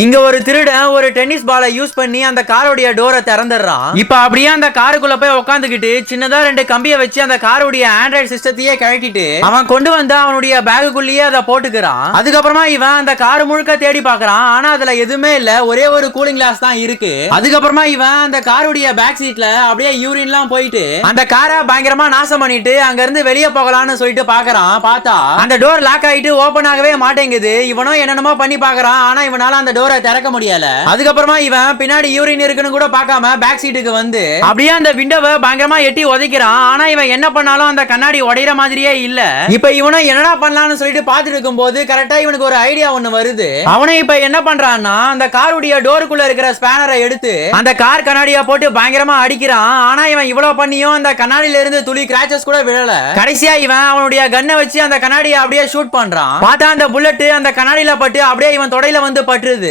இங்க ஒரு திருடன் ஒரு டென்னிஸ் பாலை யூஸ் பண்ணி அந்த காரோடைய டோரை திறந்துடுறான். இப்ப அப்படியே அந்த காருக்குள்ள போய் உட்காந்துக்கிட்டு சின்னதா 2 கம்பியை வச்சு அந்த காருடைய ஆண்ட்ராய்டு சிஸ்டத்தையே கழட்டிட்டு அவன் கொண்டு வந்து அவனுடைய பேகுக்குள்ளேயே அதை போட்டுக்கிறான். அதுக்கப்புறமா இவன் அந்த கார் முழுக்க தேடி பாக்குறான். ஆனா அதுல எதுவுமே இல்ல, ஒரே ஒரு கூலிங் கிளாஸ் தான் இருக்கு. அதுக்கப்புறமா இவன் அந்த காருடைய பேக் சீட்ல அப்படியே யூரின்லாம் போயிட்டு அந்த காரை பயங்கரமா நாசம் பண்ணிட்டு அங்க இருந்து வெளியே போகலாம்னு சொல்லிட்டு பாக்குறான். பார்த்தா அந்த டோர் லாக் ஆயிட்டு ஓபன் ஆகவே மாட்டேங்குது. இவனும் என்னென்னமோ பண்ணி பாக்குறான். ஆனா இவனால அந்த டோரை திறக்க முடியல. அதுக்கப்புறமா இவன் பின்னாடி யூரின் இருக்குன்னு கூட பார்க்காம பேக் சீட்டுக்கு வந்து அப்படியே அந்த விண்டோவை பயங்கரமா எட்டி உதைக்கிறான். ஆனா இவன் என்ன பண்ணாலும் அந்த கண்ணாடி உடையிற மாதிரியே இல்ல. இப்ப இவனும் என்னடா பண்ணலாம்னு சொல்லிட்டு பாத்துட்டு இருக்கும்போது கரெக்டா இவனுக்கு ஒரு ஐடியா ஒண்ணு வருது. அவனை இப்ப என்ன பண்றான்னா அந்த காருடைய டோருக்குள்ள இருக்கிற ஸ்பேனரை எடுத்து அந்த கார் கண்ணாடியா போட்டு பயங்கரமா அடிக்கிறான். ஆனா இவன் இவ்வளவு பண்ணியும் அந்த கண்ணாடியில இருந்து துளி கிராச்சஸ் கூட விழல. கடைசியா இவன் அவனுடைய கன்னை வச்சு அந்த கண்ணாடியை அப்படியே ஷூட் பண்றான். பார்த்தா அந்த புல்லட் அந்த கண்ணாடியில பட்டு அப்படியே இவன் தொடையில வந்து பட்டுருது.